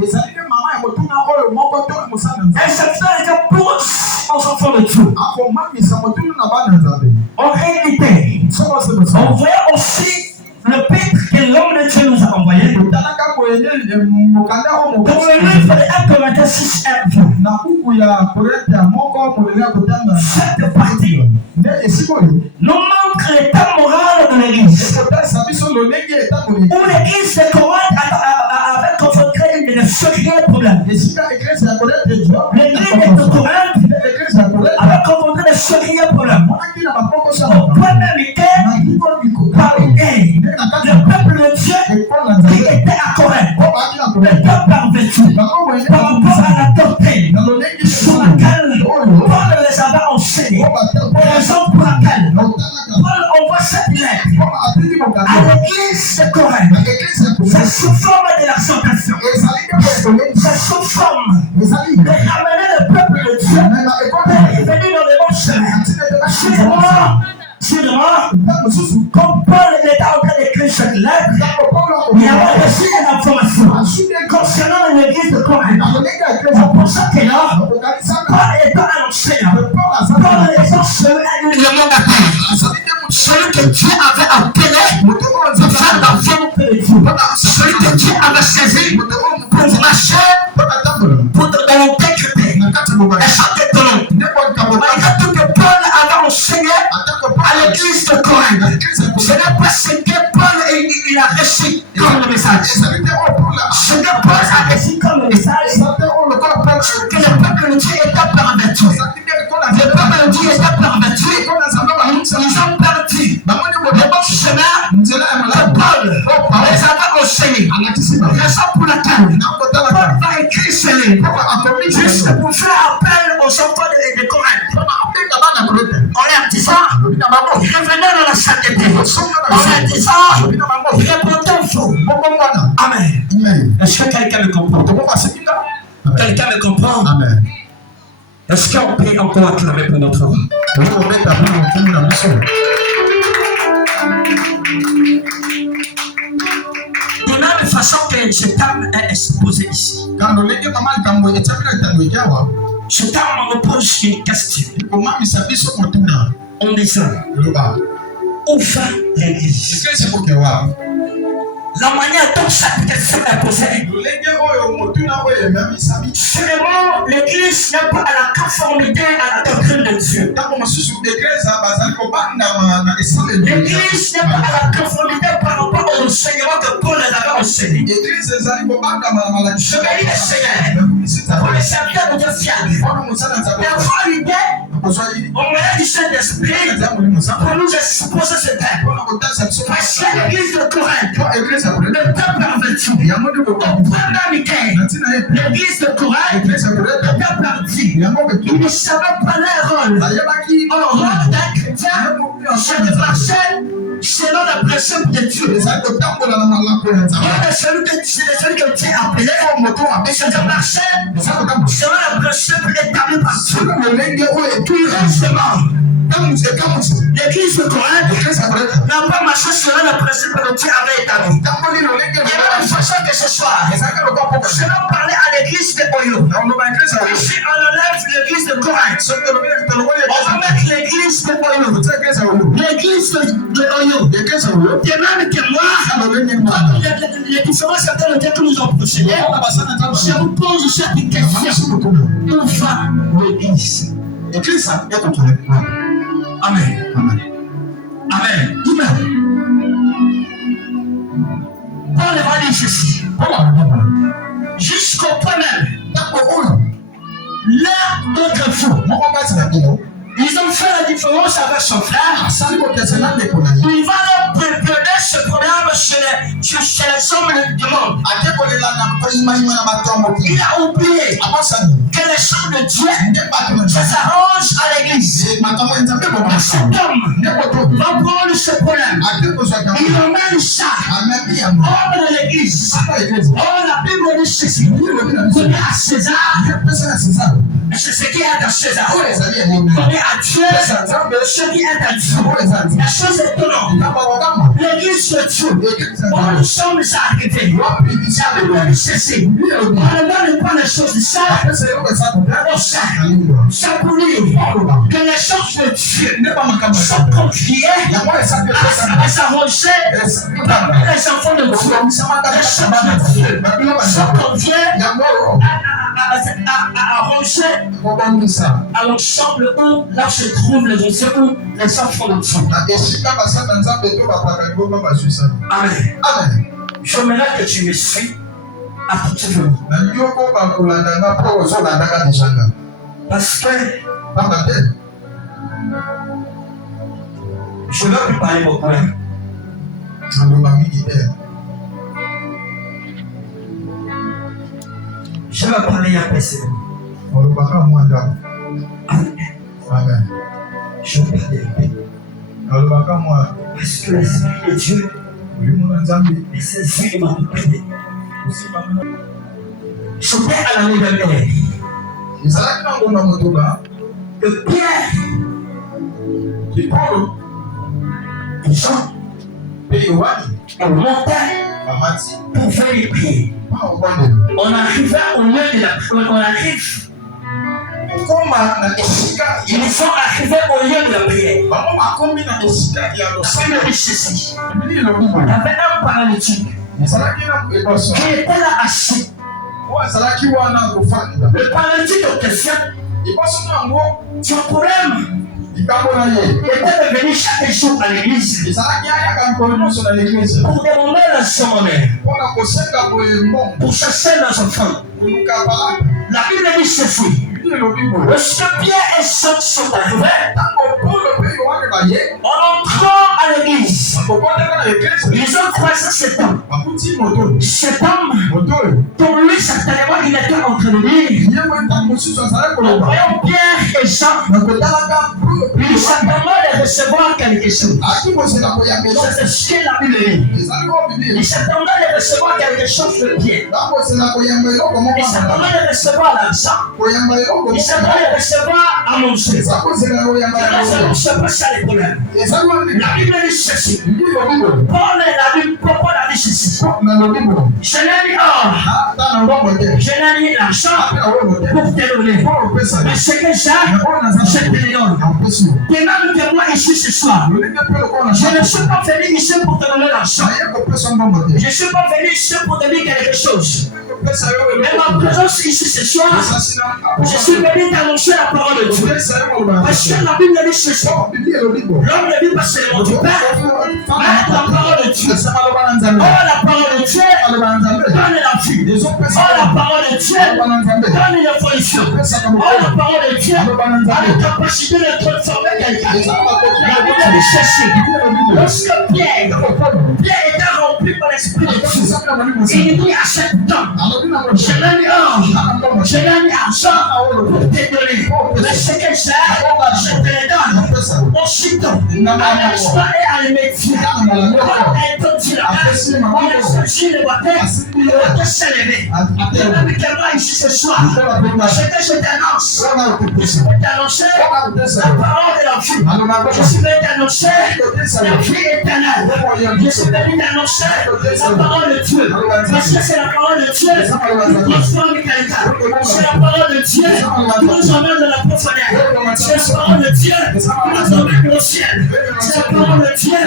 Et cette femme pousse aux enfants de Dieu. En réalité, on voit aussi le Père que l'homme de Dieu nous a envoyé. Dans le livre de 1 Corinthiens 6, 1, cette partie nous montre l'état moral de l'Église. Où l'Église de Corinthe avait confronté une sérieuse problème. L'Église de Corinthe avait confronté de sérieux problèmes. Au point même le peuple de Dieu qui était à Corinthe n'était pas revêtu par rapport à la doctrine sur laquelle Paul les avait enseignés. Raison pour laquelle Paul envoie cette lettre à l'église de Corinthe. C'est sous forme de l'exhortation. C'est sous forme de ramener le peuple de Dieu et venir dans les bons chemins. Comme Paul était en train d'écrire cette lettre, il y avait reçu une information concernant l'église de Corinthe. C'est pour ça que là, Paul est pas un enseignant. Paul est le monde à terre. Celui que Dieu avait appelé pour faire la volonté de Dieu. Celui que Dieu avait saisi pour marcher dans l'intégrité. Et chanter ton nom. Malgré tout que Paul avait enseigné à l'église de Corinthe, ce n'est pas ce que Paul il a reçu comme le message. Ce que Paul a reçu comme le message, que le peuple de Dieu était perverti. Le peuple de Dieu était perverti. Ils ont perdu le bon chemin de Paul. Les avait enseigné. Raison pour laquelle Paul va écrire ce livre juste pour faire appel aux enfants de Corinthe. En leur disant, revenez dans la sainteté. En leur disant, répondez faux. Amen. Est-ce que quelqu'un me comprend? Quelqu'un me comprend? Amen. Est-ce qu'on peut encore acclamer pour notre roi? De même façon que cet homme est exposé ici. Cet homme me pose une question. En disant, où va l'église? La manière dont cette question est posée. Seulement, l'église n'est pas à la conformité à la doctrine de Dieu. L'église n'est pas à la conformité par rapport au enseignement que Paul les avait enseigné. Je vais y essayer pour les serviteurs de Dieu fiables. D'avoir l'idée au moyen du Saint-Esprit pour nous exposer ce thème. Parce que l'église de Corinthe ne pas perverti. Au premier week-end, l'église de Corinthe ne pas perverti. Ils ne savaient pas leur rôle. Au rôle d'un chrétien, c'est de marcher selon le principe de Dieu. C'est celui que Dieu a appelé. Et c'est de marcher selon le principe établi par Dieu. Tout justement. L'église de Corinthe n'a pas marché selon le principe que Dieu avait établi. Et de la même façon que ce soir, je vais parler à l'église de Oyo. Ici, on enlève l'église de Corinthe. On va mettre l'église de Oyo. L'église de Oyo. De même que moi, les différents certains que nous avons possédés, je vous pose cette question. Où va l'église? Amen. Amen. Amen. Paul va dire ceci. Jusqu'au point même. L'un d'entre vous, ils ont fait la différence avec son frère. Il va leur préparer ce programme chez les hommes du monde. Il a oublié que les choses de Dieu ça s'arrange à l'église. Cet homme va prendre ce problème. Il emmène ça hors de l'église. Oh, la Bible dit ceci. Donnez à César c'est ce qui est à César. Donnez à Dieu ce qui est à Dieu. La chose est étonnante. L'église de Dieu. Nous sommes arrivés. La Bible dit ceci. On ne donne pas les choses du sang au sang. Ça pour dire que les choses de Dieu sont confiées à s'arranger les enfants de Dieu. Les choses de Dieu sont confiées à arranger à l'ensemble où là se trouvent les enfants de Dieu. Amen. J'aimerais que tu me suis attentivement. Parce que je ne veux plus parler beaucoup. Je vais parler un peu seulement. Amen. Je vais parler un peu. Parce que l'Esprit de Dieu est saisi de ma prière. J'étais à l'année dernière. Que Pierre, et Jean, on montait pour faire les prières. On arrivait au lieu de la prière. On arrive. Ils sont arrivés au lieu de la prière. C'est le ceci. Il y avait un paralytique qui était là assis. Le paralytique en question, son problème était de venir chaque jour à l'église pour demander la sommeil, pour chercher les enfants. La Bible dit ceci. Lorsque Pierre et Jean sont arrivés, en entrant à l'église, ils ont croisé cet homme. Cet homme, pour lui, certainement, il était en train de dire, en voyant Pierre et Jean, il s'attendait de recevoir quelque chose. C'est ce que la Bible dit. Il s'attendait de recevoir quelque chose de Pierre. Il s'attendait de recevoir l'argent. Il s'attendait de recevoir à manger. Je ne sais pas ça les problèmes. La Bible dit ceci. Paul a dit ceci. Je n'ai mis or. Je n'ai mis l'argent pour te donner. Mais ce que j'ai, je te le donne. Demain, nous te vois ici ce soir. Je ne suis pas venu ici pour te donner l'argent. Je ne suis pas venu ici pour te dire quelque chose. Mais ma présence ici ce soir, je suis venu t'annoncer la parole de Dieu. Parce que la Bible dit ceci. L'homme ne vit pas seulement du pain, mais la parole de Dieu. Oh, la parole de Dieu donne la vie. Oh, la parole de Dieu donne l'évolution. Oh, la parole de Dieu a la capacité de transformer quelqu'un. La Bible dit ceci. Lorsque Pierre était rempli par l'Esprit de Dieu, il dit à cet homme, je l'ai mis or, je l'ai mis argent pour te donner. Mais ce que j'ai, je te le donne. Aussitôt, à l'instant et à l'immédiat, Paul est tombé là-bas. Il a sorti le baptême, il s'est levé. Et même que moi ici ce soir, ce que je t'annonce, je suis venu t'annoncer la parole de la vie. Je suis venu t'annoncer la vie éternelle. Je suis venu t'annoncer la parole de Dieu. Parce que c'est la parole de Dieu qui transforme quelqu'un. C'est la parole de Dieu qui nous emmène dans la profondeur. C'est la parole de Dieu qui nous emmène au ciel. C'est la parole de Dieu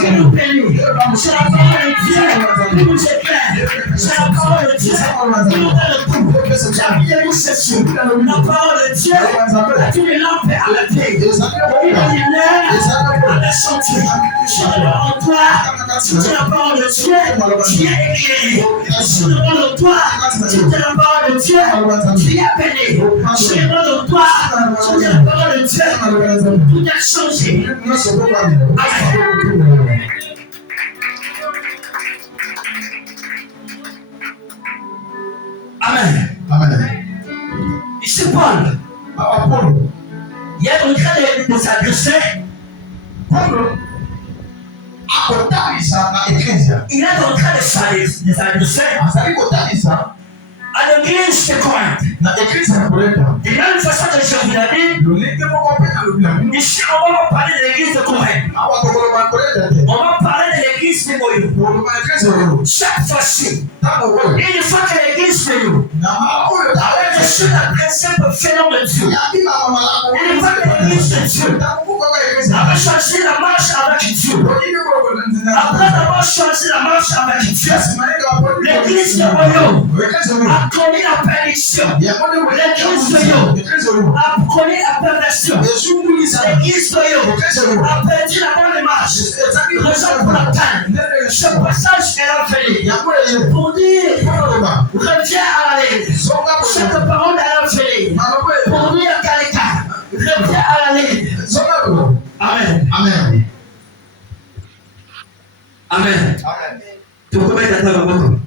qui nous bénit. C'est la parole de Dieu qui nous éclaire. C'est la parole de Dieu qui nous donne le tout. La Bible dit ceci. La parole de Dieu a tous les lampes à la pied. Il a des lumières à la santé. Sur le toi, si tu la parole de Dieu, tu es éclairé. Sur le toi, si tu la parole de Dieu, tu es béni. Sur le toi, si tu la parole de Dieu, tout a changé. Amen. Amen. Ici, Paul. Il est en train de s'adresser. Il est en train de s'adresser à l'église de Corinthe. Il y a une façon de je vous l'ai dit. Ici, on va parler de l'église de Corinthe. On va parler de l'église de Moyo. Chaque fois-ci, il faut que l'église de Moyo avec sur la principe phénomène de Dieu. Il faut que l'église de Dieu a choisi la marche avec Dieu. Après avoir choisi la marche avec Dieu, l'église de Moyo a connu la perdition. L'église de Moyo a connu la perversion. L'église de Moyo a perdu la bonne marche. Raison pour laquelle ce passage est enfermé pour dire reviens à la ligne. Cette parole est enfermée pour dire à quelqu'un reviens à la ligne. Amen. Amen. Amen. Tu peux mettre ta main.